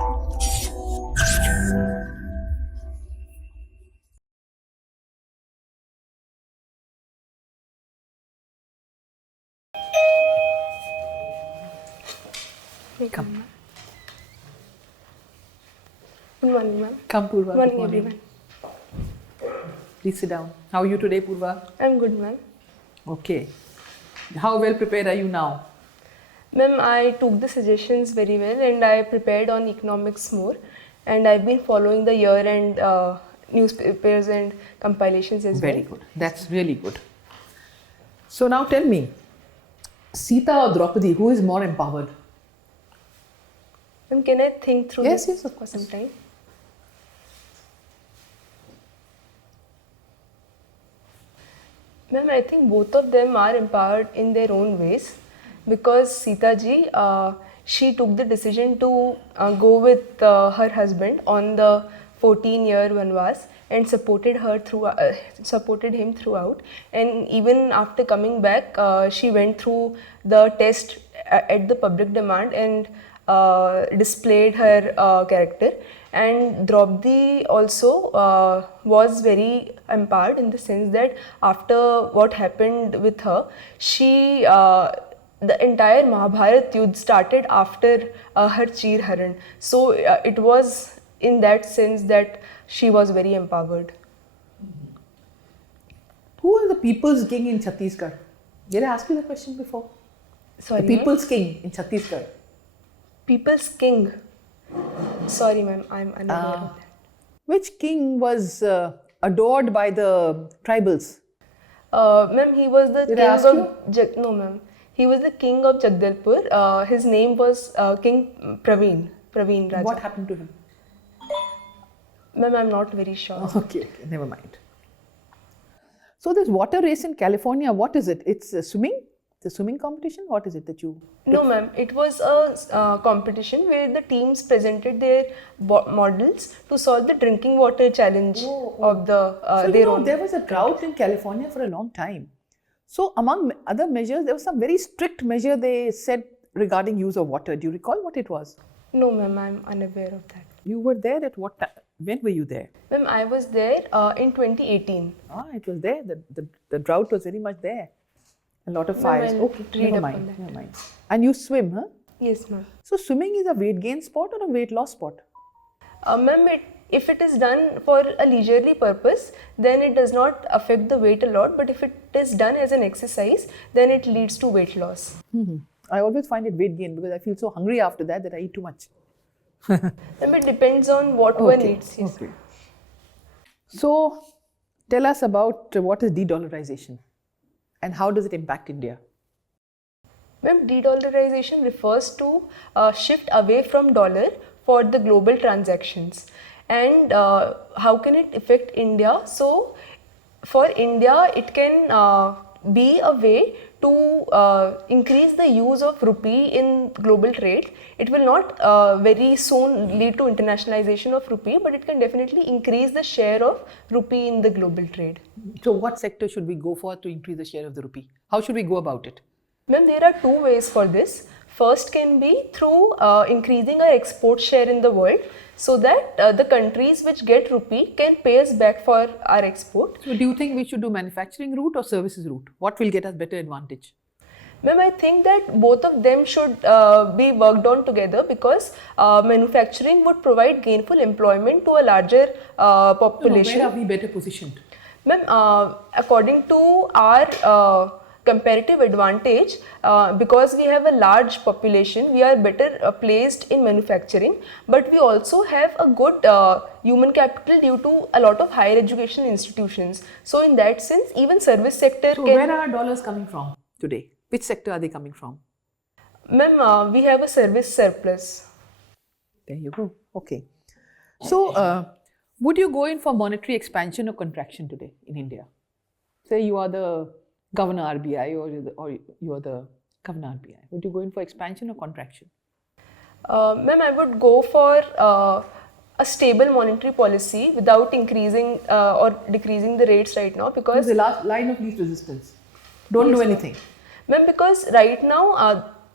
Come. Good morning, ma'am. Come, Poorva. Good Good morning, morning. everyone. Please sit down. How are you today, Poorva? I'm good, ma'am. Okay. How well prepared are you now? Ma'am, I took the suggestions very well and I prepared on economics more. And I've been following the year-end newspapers and compilations as well. Very good. That's really good. So now tell me, Sita or Draupadi, who is more empowered? Ma'am, can I think through Yes, this yes, of for course. some time? Ma'am, I think both of them are empowered in their own ways because Sita ji, she took the decision to go with her husband on the 14-year vanvas and supported him throughout. And even after coming back, she went through the test at the public demand and displayed her character. And Draupadi also was very empowered in the sense that after what happened with her, she the entire Mahabharat Yudh started after her Cheer Haran. So it was in that sense that she was very empowered. Who is the people's king in Chhattisgarh? Did I ask you the question before? Sorry, The ma'am? people's king in Chhattisgarh. People's king. Sorry, ma'am, I'm unaware of that. Which king was adored by the tribals? Ma'am, he was the Did I king ask of no, ma'am. He was the king of Jagdalpur. His name was King Praveen Raja. What happened to him? Ma'am, I'm not very sure. Okay, never mind. So this water race in California, what is it? It's swimming? The swimming competition? What is it that you... No, ma'am. It was a competition where the teams presented their models to solve the drinking water challenge of the So, their own. there was a drought in California for a long time. So, among other measures, there was some very strict measure they said regarding use of water. Do you recall what it was? No, ma'am. I'm unaware of that. You were there at what time? When were you there? Ma'am, I was there in 2018. It was there. The drought was very much there. A lot of fires. I'll Okay, read never up on mind. that. Never mind. And you swim, huh? Yes, ma'am. So, swimming is a weight gain sport or a weight loss sport? Ma'am, if it is done for a leisurely purpose, then it does not affect the weight a lot. But if it is done as an exercise, then it leads to weight loss. I always find it weight gain because I feel so hungry after that I eat too much. Ma'am, it depends on what one eats. Yes. Okay. So, tell us about what is de-dollarization and how does it impact India? Ma'am, de-dollarization refers to shift away from dollar for the global transactions. And how can it affect India? So, for India, it can be a way to increase the use of rupee in global trade. It will not very soon lead to internationalization of rupee, but it can definitely increase the share of rupee in the global trade. So, what sector should we go for to increase the share of the rupee? How should we go about it? Ma'am, there are two ways for this. First can be through increasing our export share in the world so that the countries which get rupee can pay us back for our export. So, do you think we should do manufacturing route or services route? What will get us better advantage? Ma'am, I think that both of them should be worked on together because manufacturing would provide gainful employment to a larger population. Where are we better positioned? Ma'am, according to our comparative advantage, because we have a large population, we are better placed in manufacturing, but we also have a good human capital due to a lot of higher education institutions. So in that sense, even service sector So, can... where are our dollars coming from today? Which sector are they coming from? Ma'am, we have a service surplus. There you go. Okay. So, would you go in for monetary expansion or contraction today in India? Say you are the Governor RBI or you are the Governor RBI. Would you go in for expansion or contraction? Ma'am, I would go for a stable monetary policy without increasing or decreasing the rates right now because... This is the last line of least resistance. Don't do anything. Ma'am, because right now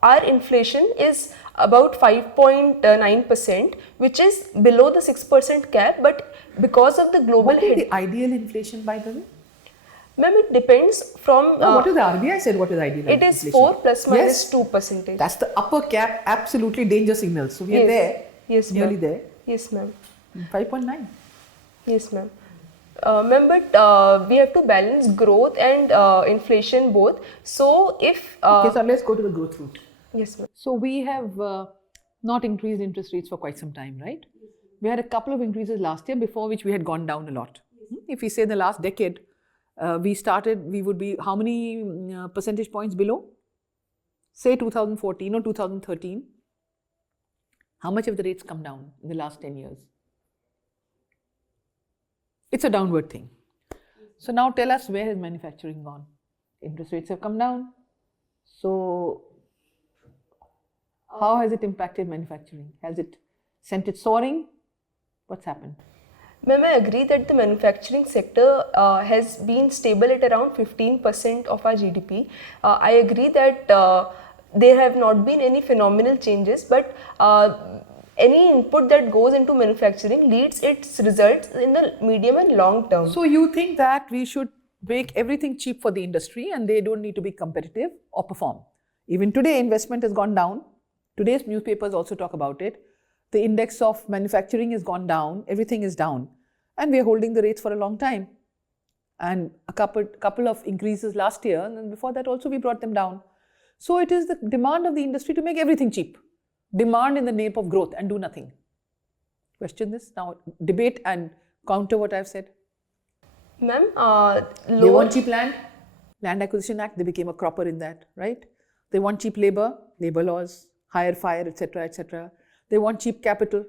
our inflation is about 5.9%, which is below the 6% cap, but because of the global What is the ideal inflation, by the way? Ma'am, it depends from. No, what is the RBI said? What is ideal It inflation? is 4 plus minus Yes. 2%. That's the upper cap, absolutely danger signal. So we are Yes. there, Yes, nearly ma'am. there. Yes, ma'am. 5.9. Yes, ma'am. Ma'am, but we have to balance growth and inflation both. So if Okay, so let's go to the growth route. yes, ma'am. So we have not increased interest rates for quite some time, right? We had a couple of increases last year, before which we had gone down a lot. If we say the last decade, we would be how many percentage points below? Say 2014 or 2013. How much have the rates come down in the last 10 years? It's a downward thing. So now tell us, where has manufacturing gone? Interest rates have come down. So how has it impacted manufacturing? Has it sent it soaring? What's happened? Ma'am, I agree that the manufacturing sector has been stable at around 15% of our GDP. I agree that there have not been any phenomenal changes, but any input that goes into manufacturing leads its results in the medium and long term. So you think that we should make everything cheap for the industry and they don't need to be competitive or perform? Even today, investment has gone down. Today's newspapers also talk about it. The index of manufacturing has gone down. Everything is down. And we are holding the rates for a long time. And a couple of increases last year, and then before that also we brought them down. So it is the demand of the industry to make everything cheap. Demand in the name of growth and do nothing. Question this now, debate and counter what I've said. Ma'am, They want cheap land, Land Acquisition Act, they became a cropper in that, right? They want cheap labor, labor laws, hire, fire, etc., etc. They want cheap capital.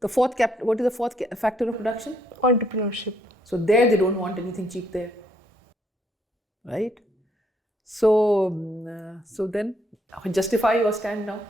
The fourth what is the fourth factor of production? Entrepreneurship. So there they don't want anything cheap there, right? So, so then justify your stand now.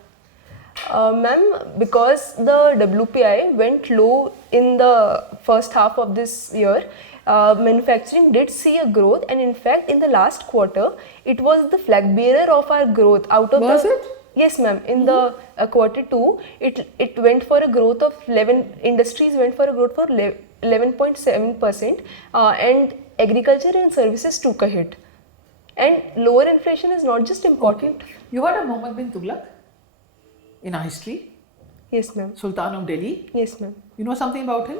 Ma'am, because the WPI went low in the first half of this year, manufacturing did see a growth, and in fact in the last quarter it was the flag bearer of our growth out of Was the... it? Yes, ma'am. In the quarter 2, it went for a growth of 11. Industries went for a growth for 11.7%, and agriculture and services took a hit. And lower inflation is not just important. Okay. You heard of Muhammad bin Tughlaq in our history? Yes, ma'am. Sultan of Delhi. Yes, ma'am. You know something about him?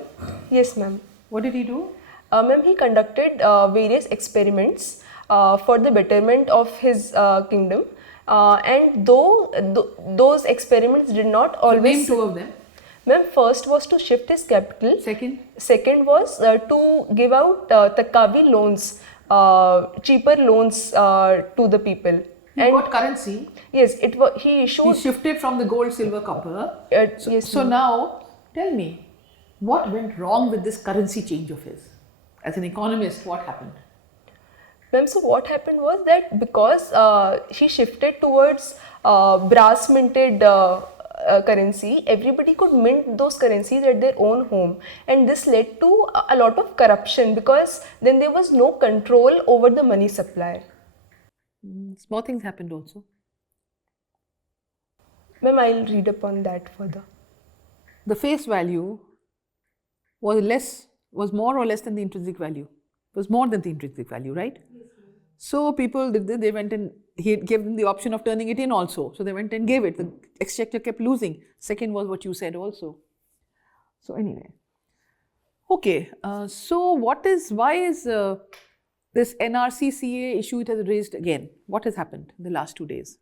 Yes, ma'am. What did he do? Ma'am, he conducted various experiments for the betterment of his kingdom. And though those experiments did not always... Name two of them. Ma'am, first was to shift his capital. Second was to give out Takavi loans, cheaper loans to the people. He got currency. Yes, he issued... He shifted from the gold, silver, copper. Yes. So now, tell me, what went wrong with this currency change of his? As an economist, what happened? Ma'am, so what happened was that because he shifted towards brass minted currency, everybody could mint those currencies at their own home, and this led to a lot of corruption because then there was no control over the money supply. Small things happened also. Ma'am, I'll read upon that further. The face value was more or less than the intrinsic value. It was more than the intrinsic value, right? Yes, so people they went and he gave them the option of turning it in also. So they went and gave it. The exchequer kept losing. Second was what you said also. So anyway, okay. So why is this NRC-CA issue it has raised again? What has happened in the last 2 days?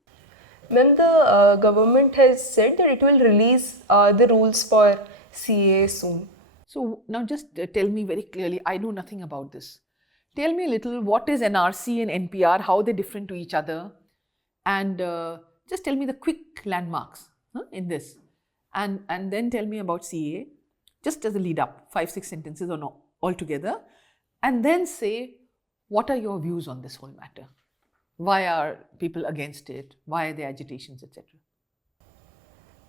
Ma'am, the government has said that it will release the rules for CA soon. So now just tell me very clearly, I know nothing about this. Tell me a little, what is NRC and NPR, how they're different to each other, and just tell me the quick landmarks in this. And then tell me about CA, just as a lead up, 5-6 sentences or no, altogether, and then say, what are your views on this whole matter? Why are people against it? Why are there agitations, etc.?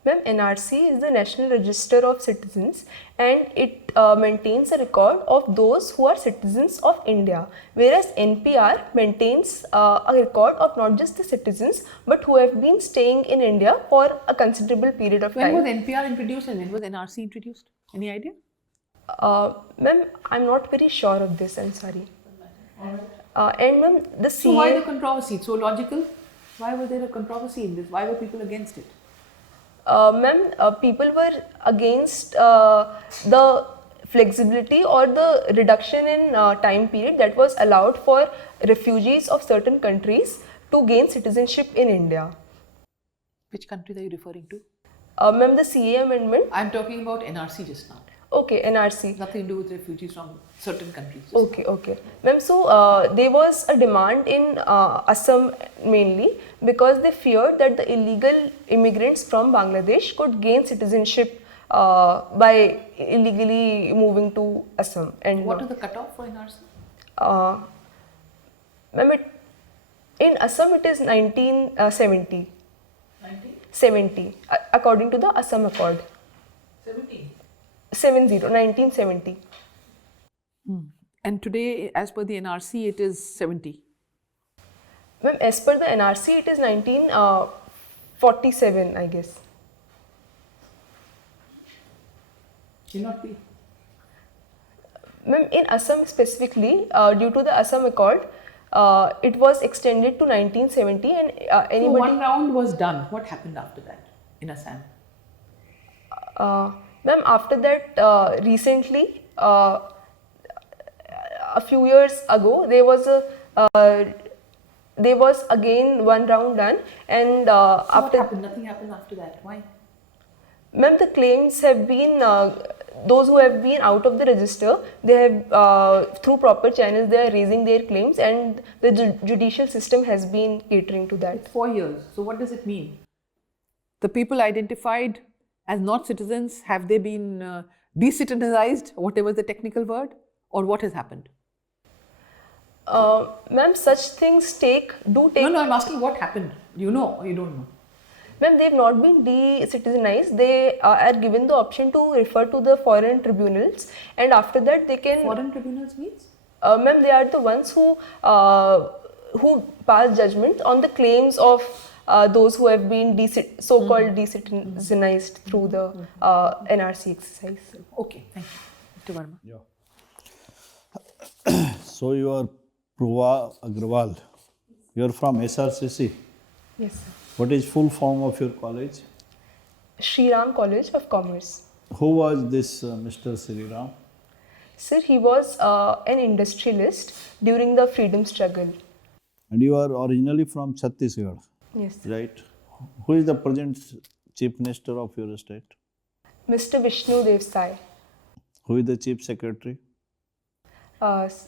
Ma'am, NRC is the National Register of Citizens, and it maintains a record of those who are citizens of India, whereas NPR maintains a record of not just the citizens but who have been staying in India for a considerable period of When time. was NPR introduced and when was NRC introduced? Any idea? Ma'am, I'm not very sure of this, I'm sorry. And ma'am, the CA... So why the controversy? It's so logical. Why was there a controversy in this? Why were people against it? Ma'am, people were against the flexibility or the reduction in time period that was allowed for refugees of certain countries to gain citizenship in India. Which countries are you referring to? Ma'am, the CA amendment. I'm talking about NRC just now. Okay, NRC. Nothing to do with refugees from certain countries. Okay, okay. Ma'am, so there was a demand in Assam mainly because they feared that the illegal immigrants from Bangladesh could gain citizenship by illegally moving to Assam. And What is the cutoff for NRC? Ma'am, in Assam it is 1970. 70, according to the Assam Accord. 1970. And today, as per the NRC, it is 70. Ma'am, as per the NRC, it is 1947, I guess. Will not be. Ma'am, in Assam specifically, due to the Assam Accord, it was extended to 1970 and So anybody... one round was done. What happened after that in Assam? Ma'am, after that, recently, a few years ago, there was again one round done, and So after what happened? Nothing happened after that. Why? ma'am, the claims have been those who have been out of the register, they have through proper channels they are raising their claims, and the judicial system has been catering to that. It's 4 years. So what does it mean? The people identified as not citizens, have they been decitizenized, whatever the technical word, or what has happened? Ma'am, such things take. No, I'm asking what happened. You know or you don't know? Ma'am, they have not been de-citizenized. They are given the option to refer to the foreign tribunals, and after that they can... Foreign tribunals means? Ma'am, they are the ones who pass judgment on the claims of those who have been so-called de-citizenized through the NRC exercise. Okay, thank you. Mr. Verma. Yeah. So you are Poorva Agarwal. You are from SRCC. Yes, sir. What is full form of your college? Shri Ram College of Commerce. Who was this Mr. Sri Ram? Sir, he was an industrialist during the freedom struggle. And you are originally from Chhattisgarh, Yes, sir. right? Who is the present Chief Minister of your state? Mr. Vishnu Dev Sai. Who is the Chief Secretary? Mr.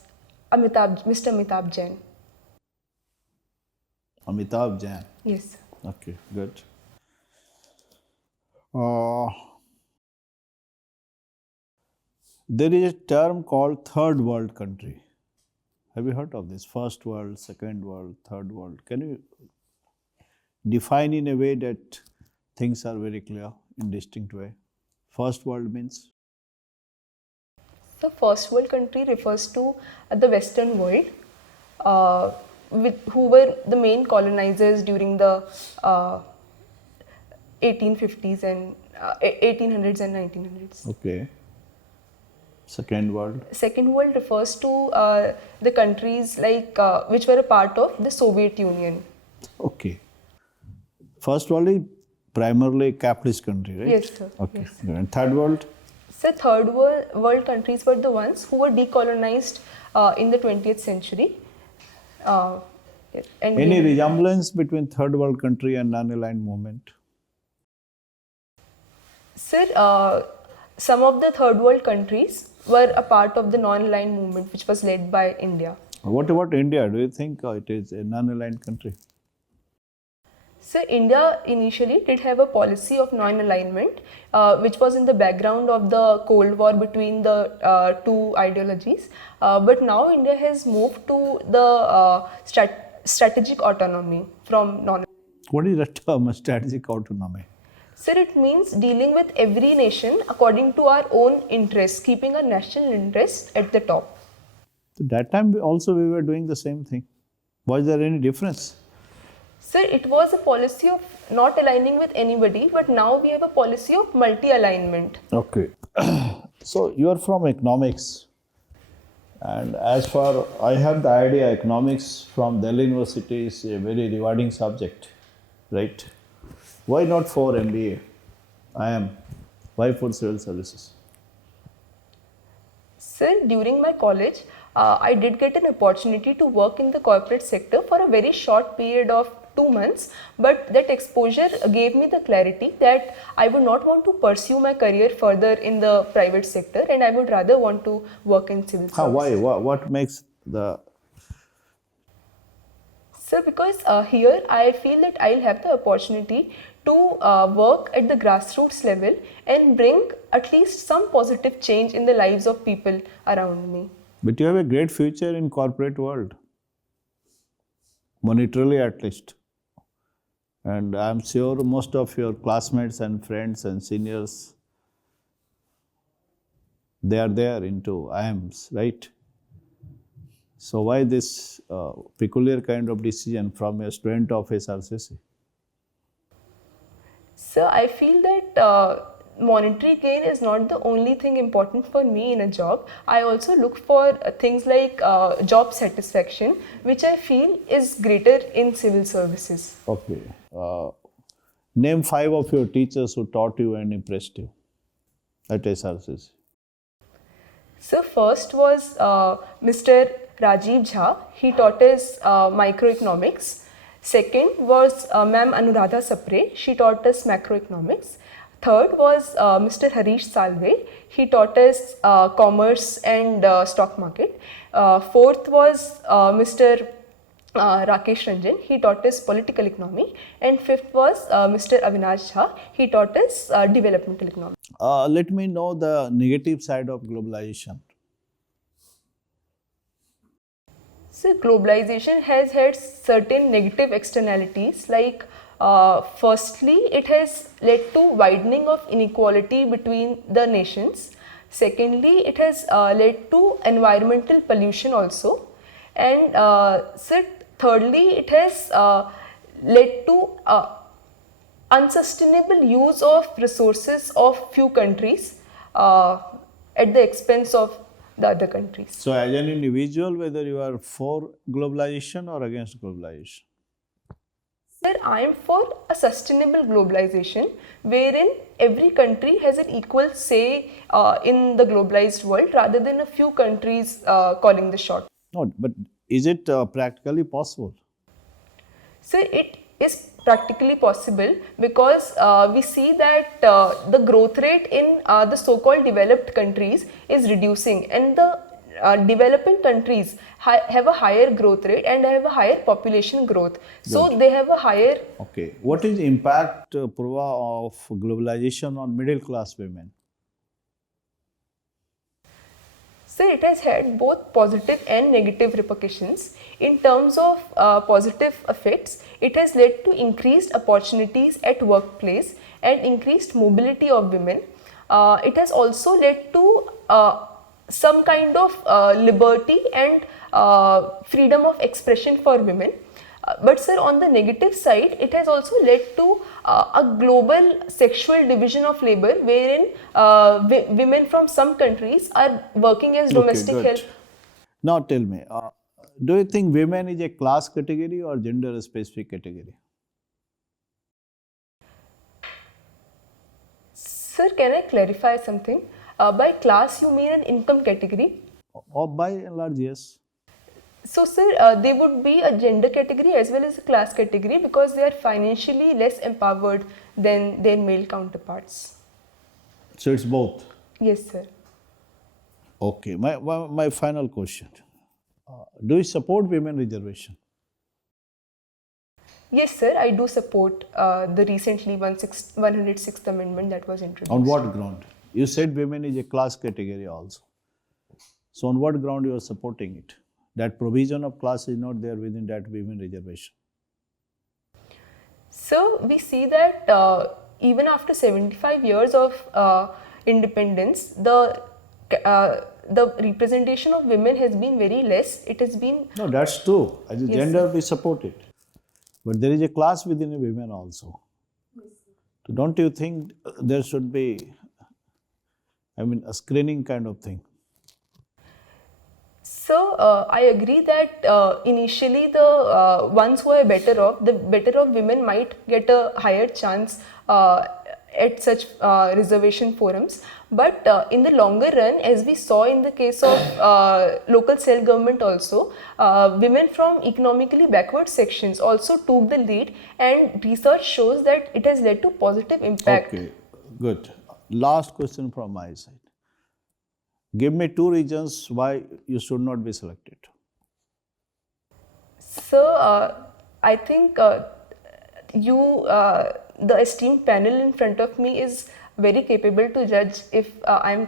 Amitabh Jain. Amitabh Jain. Yes, sir. Okay, good. There is a term called third world country. Have you heard of this? First world, second world, third world. Can you define in a way that things are very clear in distinct way? First world means? The first world country refers to the Western world, who were the main colonizers during the 1850s and 1800s and 1900s. Okay. Second world? Second world refers to the countries like which were a part of the Soviet Union. Okay. First world is primarily a capitalist country, right? Yes, sir. Okay. Yes. Good. And third world? So third world countries were the ones who were decolonized in the 20th century. And Any resemblance between third world country and non-aligned movement? Sir, some of the third world countries were a part of the non-aligned movement which was led by India. What about India? Do you think it is a non-aligned country? So India initially did have a policy of non-alignment which was in the background of the Cold War between the two ideologies. But now India has moved to the strategic autonomy from non-alignment. What is the term strategic autonomy? Sir, it means dealing with every nation according to our own interests, keeping our national interests at the top. So that time we were doing the same thing. Was there any difference? Sir, it was a policy of not aligning with anybody, but now we have a policy of multi-alignment. Okay. So you are from economics, and as far I have the idea, economics from Delhi University is a very rewarding subject, right? Why not for MBA? I am. Why for civil services? Sir, during my college, I did get an opportunity to work in the corporate sector for a very short period of 2 months, but that exposure gave me the clarity that I would not want to pursue my career further in the private sector, and I would rather want to work in civil services. Why? What makes the... Sir, because here I feel that I'll have the opportunity to work at the grassroots level and bring at least some positive change in the lives of people around me. But you have a great future in corporate world, monetarily at least. And I'm sure most of your classmates and friends and seniors, they are there into IIMs, right? So why this peculiar kind of decision from a student of SRCC? So I feel that monetary gain is not the only thing important for me in a job. I also look for things like job satisfaction, which I feel is greater in civil services. Okay. Name 5 of your teachers who taught you and impressed you at SRCC. So first was Mr. Rajiv Jha. He taught us microeconomics. Second was Ma'am Anuradha Sapre. She taught us macroeconomics. Third was Mr. Harish Salve. He taught us commerce and stock market. Fourth was Mr. Rakesh Ranjan. He taught us political economy. And fifth was Mr. Avinash Jha. He taught us developmental economy. Let me know the negative side of globalization. So globalization has had certain negative externalities, like firstly, it has led to widening of inequality between the nations. Secondly, it has led to environmental pollution also. And thirdly, it has led to unsustainable use of resources of few countries at the expense of the other countries. So as an individual, whether you are for globalization or against globalization? Sir, I am for a sustainable globalization wherein every country has an equal say in the globalized world rather than a few countries calling the shot. No, but is it practically possible? Sir, it is practically possible because we see that the growth rate in the so-called developed countries is reducing, and the developing countries have a higher growth rate and have a higher population growth. So Good. they have a higher... Okay. What is the impact, Poorva, of globalization on middle class women? So it has had both positive and negative repercussions. In terms of positive effects, it has led to increased opportunities at workplace and increased mobility of women. It has also led to some kind of liberty and freedom of expression for women. But sir, on the negative side, it has also led to a global sexual division of labor wherein women from some countries are working as domestic good. help. Now tell me, do you think women is a class category or gender specific category? Sir, can I clarify something? By class, you mean an income category? Or by and large, yes. So, sir, they would be a gender category as well as a class category because they are financially less empowered than their male counterparts. So it's both. Yes, sir. Okay. My final question. Do you support women reservation? Yes, sir, I do support the recently 106th amendment that was introduced. On what ground? You said women is a class category also. So on what ground you are supporting it? That provision of class is not there within that women reservation. So we see that even after 75 years of independence, the representation of women has been very less. It has been No, that's true. As a Yes, gender, sir. we support it. But there is a class within a women also. So don't you think there should be, a screening kind of thing? So I agree that initially the ones who are better off, the better off women might get a higher chance at such reservation forums. But in the longer run, as we saw in the case of local self-government also, women from economically backward sections also took the lead, and research shows that it has led to positive impact. Okay, good. Last question from my side. Give me 2 reasons why you should not be selected. So, I think the esteemed panel in front of me is very capable to judge if I'm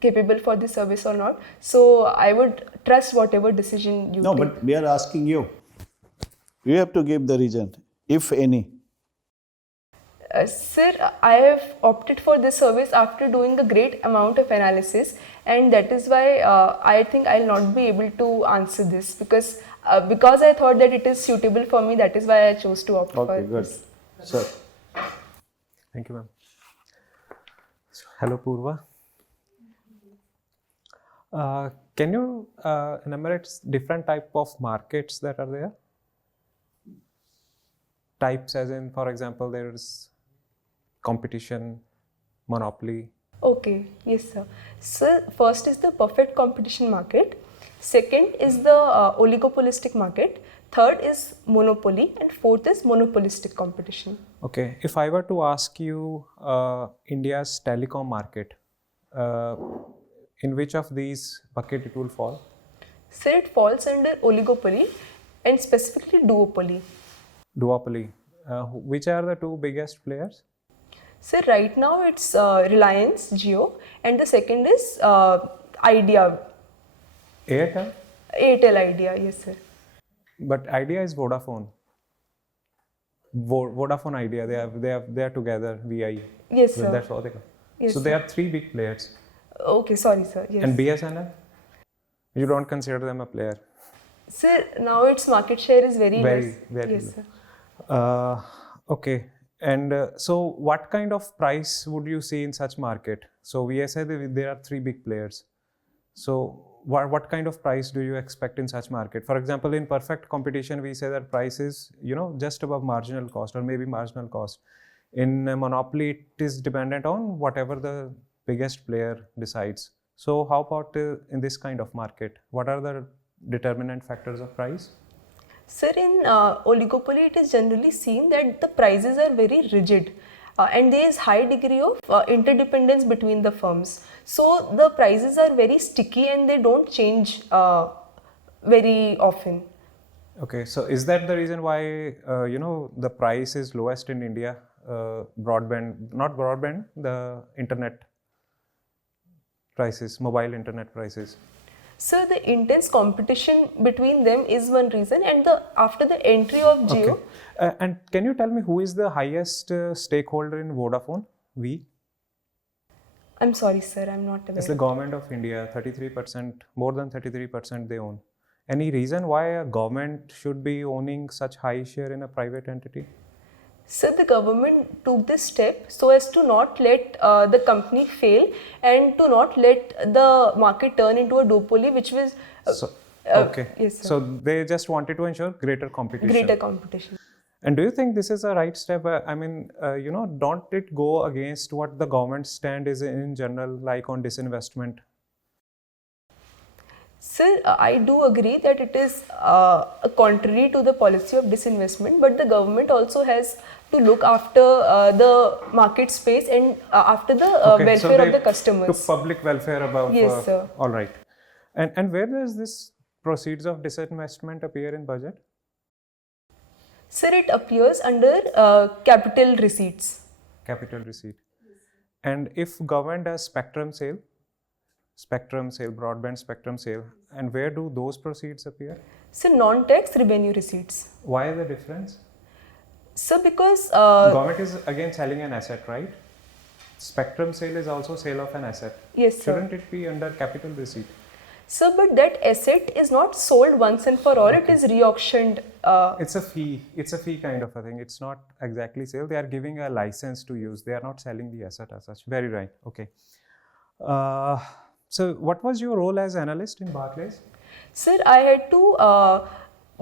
capable for this service or not. So, I would trust whatever decision you No, take. but we are asking you. You have to give the reason, if any. Sir, I have opted for this service after doing a great amount of analysis, and that is why I think I'll not be able to answer this because I thought that it is suitable for me. That is why I chose to opt for Okay, good. this. Sir. Thank you, ma'am. So, hello, Poorva. Can you enumerate different type of markets that are there? Types as in, for example, there's competition, monopoly. Okay, yes, sir. So, first is the perfect competition market. Second is the oligopolistic market. Third is monopoly, and fourth is monopolistic competition. Okay, if I were to ask you India's telecom market, in which of these bucket it will fall? So, it falls under oligopoly and specifically duopoly. Duopoly. Which are the two biggest players? So, right now it's Reliance Jio, and the second is Idea, Airtel? Airtel Idea, yes, sir. But Idea is Vodafone. Vodafone Idea, they are together, VI. Yes, Well, sir. that's what they call. Yes, So sir. they are three big players. Okay, sorry, sir. Yes. And BSNL? You don't consider them a player? Sir, now its market share is very less. Very Yes, low. sir. Okay. And so what kind of price would you see in such market? So we said that there are three big players. So what kind of price do you expect in such market? For example, in perfect competition, we say that price is, just above marginal cost or maybe marginal cost. In a monopoly, it is dependent on whatever the biggest player decides. So how about in this kind of market? What are the determinant factors of price? Sir, in oligopoly, it is generally seen that the prices are very rigid and there is high degree of interdependence between the firms. So the prices are very sticky and they don't change very often. Okay, so is that the reason why the price is lowest in India? Not broadband, the internet prices, mobile internet prices. So the intense competition between them is one reason, and after the entry of Jio. Okay. And can you tell me who is the highest stakeholder in Vodafone? We? I'm sorry, sir, I'm not aware. It's the government of India. 33%, more than 33% they own. Any reason why a government should be owning such high share in a private entity? So the government took this step so as to not let the company fail and to not let the market turn into a duopoly, which was okay. Yes, sir. So they just wanted to ensure greater competition. Greater competition. And do you think this is a right step? Don't it go against what the government stand is in general, like on disinvestment? Sir, I do agree that it is contrary to the policy of disinvestment, but the government also has to look after the market space and after the welfare of the customers. Took public welfare above. Yes, sir. All right. And where does this proceeds of disinvestment appear in budget? Sir, it appears under capital receipts. Capital receipt. And if government does spectrum sale, broadband spectrum sale, and where do those proceeds appear? So non-tax revenue receipts. Why the difference? So because Government is again selling an asset, right? Spectrum sale is also sale of an asset. yes, sir. Shouldn't it be under capital receipt? So, but that asset is not sold once and for all. It is re-auctioned. It's a fee. It's a fee kind of a thing. It's not exactly sale. They are giving a license to use. They are not selling the asset as such. Very right. Okay. So, what was your role as analyst in Barclays? Sir, I had to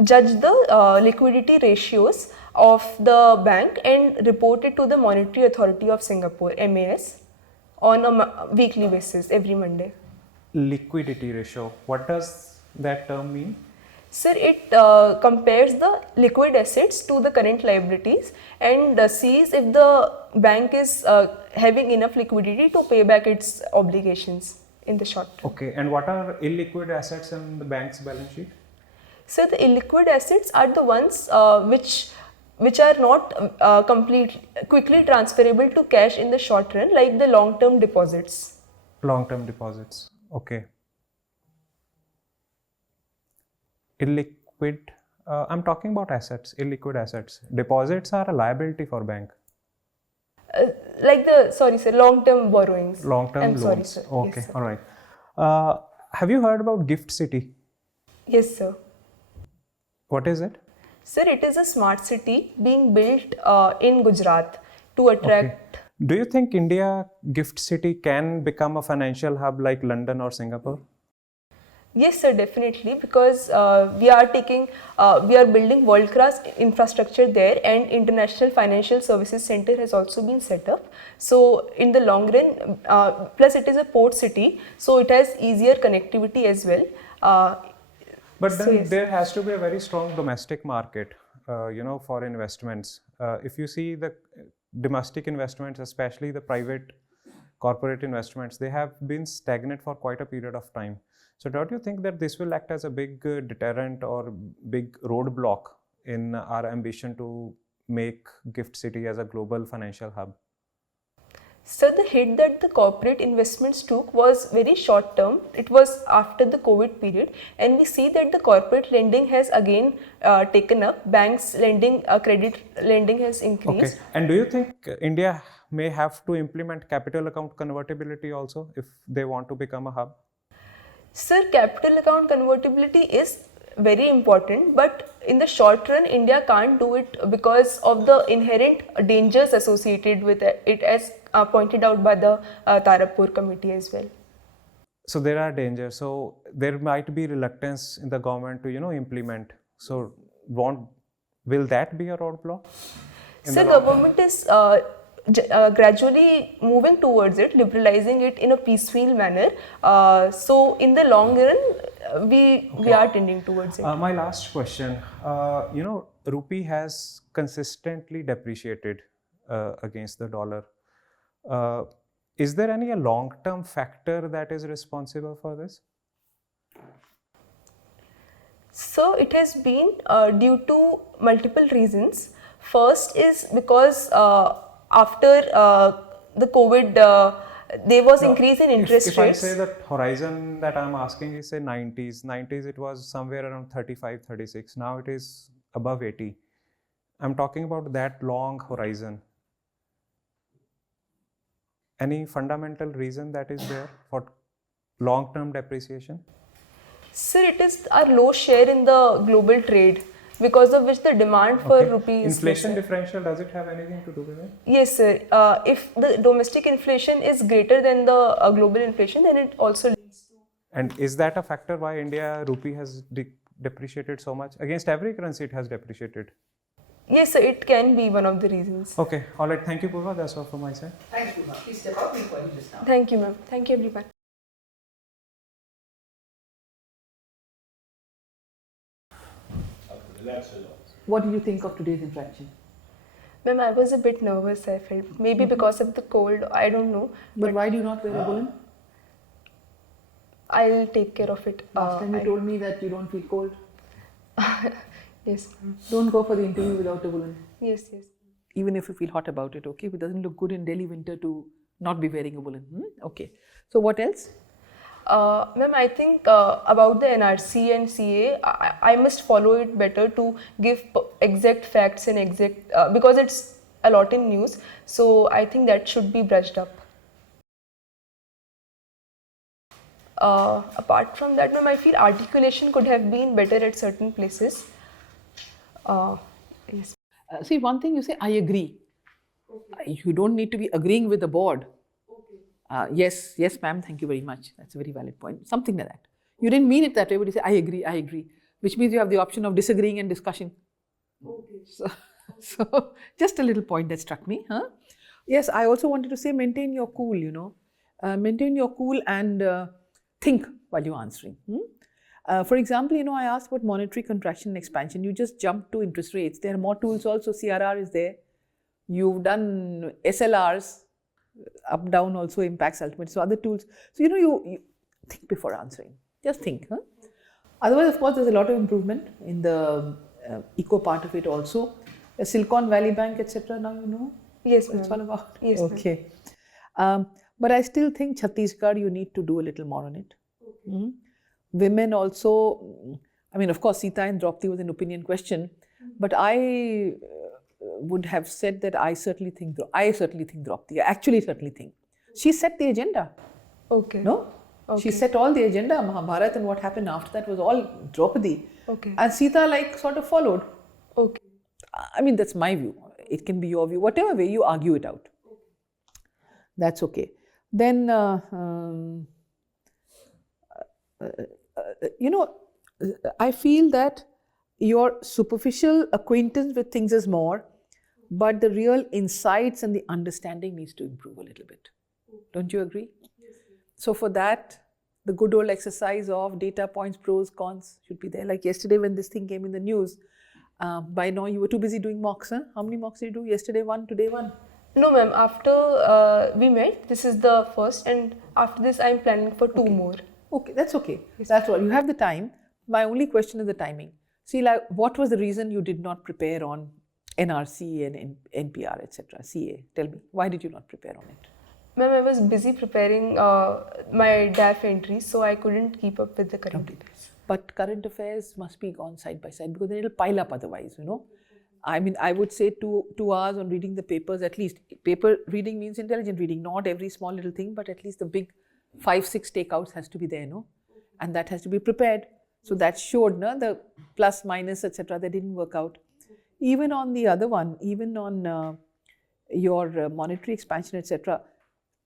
judge the liquidity ratios of the bank and report it to the Monetary Authority of Singapore (MAS) on a weekly basis every Monday. Liquidity ratio. What does that term mean? Sir, it compares the liquid assets to the current liabilities and sees if the bank is having enough liquidity to pay back its obligations in the short term. Okay. And what are illiquid assets in the bank's balance sheet? So the illiquid assets are the ones which are not quickly transferable to cash in the short run, like the long-term deposits. Long-term deposits. Okay. Illiquid. I'm talking about assets. Illiquid assets. Deposits are a liability for bank. Like the, sorry sir, long-term borrowings. Long-term I'm loans. sorry sir. Okay. Yes, sir. All right. Have you heard about Gift City? Yes sir. What is it? Sir, it is a smart city being built in Gujarat to attract. Do you think India Gift City can become a financial hub like London or Singapore? Yes, sir, definitely, because we are building world-class infrastructure there, and International Financial Services Center has also been set up. So, in the long run, plus it is a port city, so it has easier connectivity as well. But then yes. there has to be a very strong domestic market, for investments. If you see the domestic investments, especially the private corporate investments, they have been stagnant for quite a period of time. So don't you think that this will act as a big deterrent or big roadblock in our ambition to make Gift City as a global financial hub? So the hit that the corporate investments took was very short term. It was after the COVID period, and we see that the corporate lending has again taken up. Banks lending, credit lending has increased. Okay. And do you think India may have to implement capital account convertibility also if they want to become a hub? Sir, capital account convertibility is very important, but in the short run, India can't do it because of the inherent dangers associated with it, as pointed out by the Tarapur committee as well. So there are dangers. So there might be reluctance in the government to implement. So will that be a roadblock? So government is gradually moving towards it, liberalizing it in a piecemeal manner. So in the long run, we are tending towards it. My last question, rupee has consistently depreciated against the dollar. Is there any long-term factor that is responsible for this? So it has been due to multiple reasons. First is because after the COVID, there was increase in interest if rates. I say that horizon that I'm asking is say 90s it was somewhere around 35, 36. Now it is above 80. I'm talking about that long horizon. Any fundamental reason that is there for long-term depreciation? Sir, it is our low share in the global trade, because of which the demand for rupee is Inflation lesser. differential, does it have anything to do with it? Yes, sir. If the domestic inflation is greater than the global inflation, then it also leads to. And is that a factor why India rupee has depreciated so much? Against every currency it has depreciated. Yes, sir, it can be one of the reasons. Okay, all right. Thank you, Poorva. That's all from my side. Thanks, Poorva. Please step out. We'll call you just now. Thank you, ma'am. Thank you, everyone. What do you think of today's interaction? Ma'am, I was a bit nervous, I felt. Maybe because of the cold, I don't know. But why do you not wear a woolen? I'll take care of it. Last time you told me that you don't feel cold. Yes. Don't go for the interview without a woolen. Yes, yes. Even if you feel hot about it, okay? It doesn't look good in Delhi winter to not be wearing a woolen. Okay. So what else? Ma'am, I think about the NRC and CA, I must follow it better to give exact facts and exact, because it's a lot in news. So I think that should be brushed up. Apart from that, ma'am, I feel articulation could have been better at certain places. Yes. See, one thing you say, I agree. You don't need to be agreeing with the board. Yes, ma'am, thank you very much. That's a very valid point. Something like that. You didn't mean it that way, but you say, I agree, which means you have the option of disagreeing and discussion. So just a little point that struck me. Huh? Yes, I also wanted to say, maintain your cool, maintain your cool and think while you're answering. For example, I asked about monetary contraction and expansion. You just jumped to interest rates. There are more tools also. CRR is there. You've done SLRs. Up, down also impacts ultimately. So other tools. So, you think before answering. Just think. Huh? Otherwise, of course, there's a lot of improvement in the eco part of it also. The Silicon Valley Bank, etc. Now you know. Yes, what it's all about. Yes, okay. But I still think Chhattisgarh, you need to do a little more on it. Women also, I mean, of course, Sita and Draupadi was an opinion question, but I would have said that I certainly think Draupadi. I actually certainly think. She set the agenda. Okay. No? Okay. She set all the agenda. Mahabharata and what happened after that was all Draupadi. Okay. And Sita sort of followed. Okay. I mean, that's my view. It can be your view. Whatever way you argue it out. That's okay. Then, I feel that your superficial acquaintance with things is more, but the real insights and the understanding needs to improve a little bit. Don't you agree? Yes. So for that, the good old exercise of data points, pros, cons should be there. Like yesterday when this thing came in the news, by now you were too busy doing mocks. Huh? How many mocks did you do? Yesterday one, today one? No, ma'am. After we met, this is the first, and after this, I'm planning for two more. Okay, that's okay. Yes. That's all. You have the time. My only question is the timing. See, what was the reason you did not prepare on NRC and NPR, etc., CA? Tell me, why did you not prepare on it? Ma'am, I was busy preparing my DAF entries, so I couldn't keep up with the current affairs. But current affairs must be gone side by side because then it'll pile up otherwise, I mean, I would say 2 hours on reading the papers at least. Paper reading means intelligent reading, not every small little thing, but at least the big 5-6 takeouts has to be there, and that has to be prepared. So that showed, the plus, minus, etc. They didn't work out. Even on the other one, even on your monetary expansion, etc.,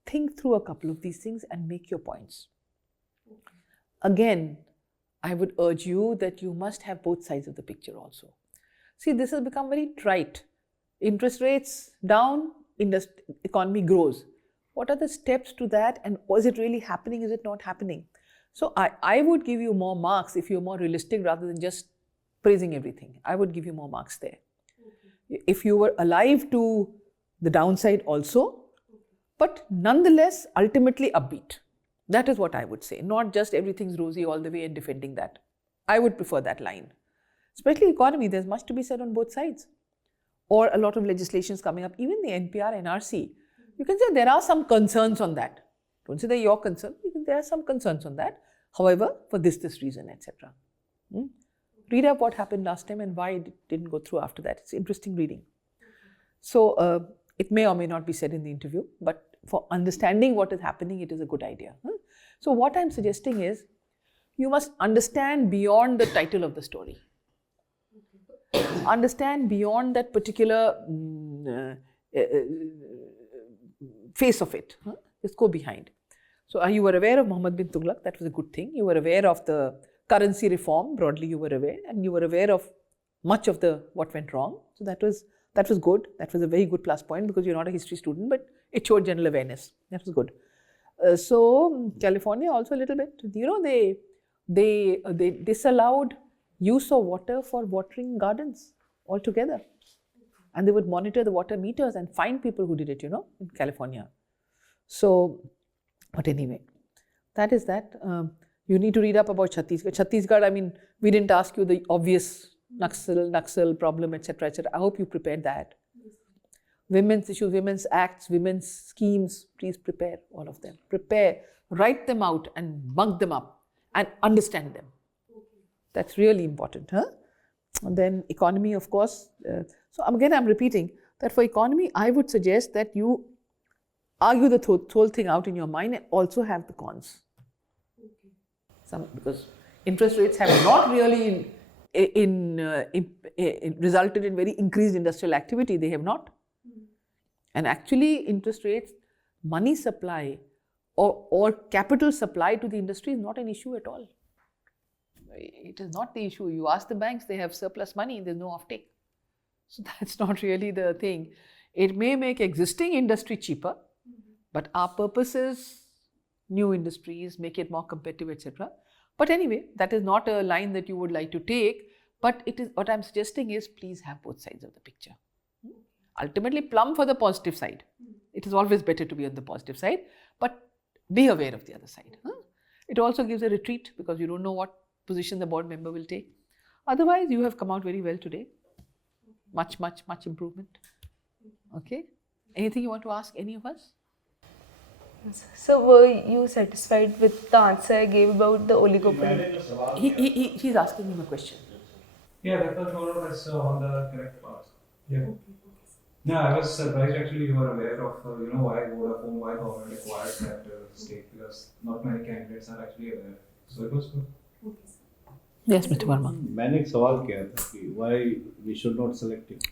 think through a couple of these things and make your points. Again, I would urge you that you must have both sides of the picture also. See, this has become very trite. Interest rates down, economy grows. What are the steps to that, and was it really happening? Is it not happening? So I would give you more marks if you're more realistic rather than just praising everything. I would give you more marks there. Okay. If you were alive to the downside also, but nonetheless, ultimately upbeat. That is what I would say. Not just everything's rosy all the way and defending that. I would prefer that line. Especially economy, there's much to be said on both sides. Or a lot of legislations coming up, even the NPR, NRC. You can say there are some concerns on that. Don't say they're your concern. There are some concerns on that. However, for this reason, etc. Read up what happened last time and why it didn't go through after that. It's interesting reading. So, it may or may not be said in the interview, but for understanding what is happening, it is a good idea. So, what I'm suggesting is, you must understand beyond the title of the story. Understand beyond that particular face of it. Just go behind. So you were aware of Muhammad bin Tughlaq, that was a good thing. You were aware of the currency reform, broadly you were aware, and you were aware of much of what went wrong. So that was good. That was a very good plus point because you're not a history student, but it showed general awareness. That was good. So California also a little bit. They disallowed use of water for watering gardens altogether. And they would monitor the water meters and find people who did it, in California. So, but anyway, that is that. You need to read up about Chhattisgarh. Chhattisgarh, I mean, we didn't ask you the obvious Naxal problem, etc., etc. I hope you prepared that. women's issues, women's acts, women's schemes, please prepare all of them. Prepare, write them out and mug them up and understand them. That's really important. And then economy, of course. So again, I'm repeating that for economy, I would suggest that you argue the whole thing out in your mind and also have the cons. Because interest rates have not really resulted in very increased industrial activity. They have not. And actually, interest rates, money supply or capital supply to the industry is not an issue at all. It is not the issue. You ask the banks, they have surplus money, there's no offtake. So that's not really the thing. It may make existing industry cheaper, but our purpose is new industries, make it more competitive, etc. But anyway, that is not a line that you would like to take. But it is what I'm suggesting is please have both sides of the picture. Ultimately, plumb for the positive side. It is always better to be on the positive side, but be aware of the other side. It also gives a retreat because you don't know what position the board member will take. Otherwise, you have come out very well today. Much improvement. Okay. Anything you want to ask any of us? So were you satisfied with the answer I gave about the oligopoly? He's asking him a question. Yeah, that was more or less on the correct path. Yeah. No, I was surprised actually you were aware of why Vodafone, why government acquired that stake, because not many candidates are actually aware. So it was good. Yes, Mr. Verma. मैंने एक सवाल किया था कि why we should not select it.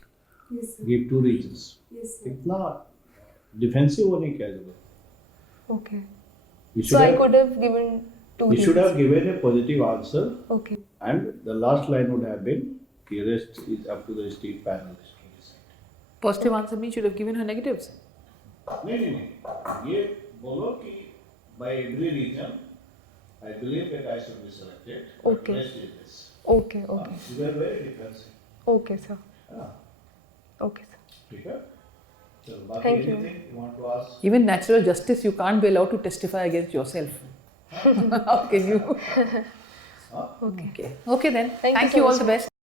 Give 2 regions. इतना defensive होने की क्या जरूरत? Okay. So I could have given 2 You should have given a positive answer. Okay. And the last line would have been, the rest is up to the state panel. Positive answer means you should have given her negatives. नहीं ये बोलो कि by every region I believe that I should be selected. Okay. But rest is this. Okay. You were very defensive. Okay, sir. Okay, sir. ठीक है? So, बाकी Thank you. anything you want to ask? Even natural justice, you can't be allowed to testify against yourself. How can you? Okay. Okay then. Thank you Thank so you all much. the best.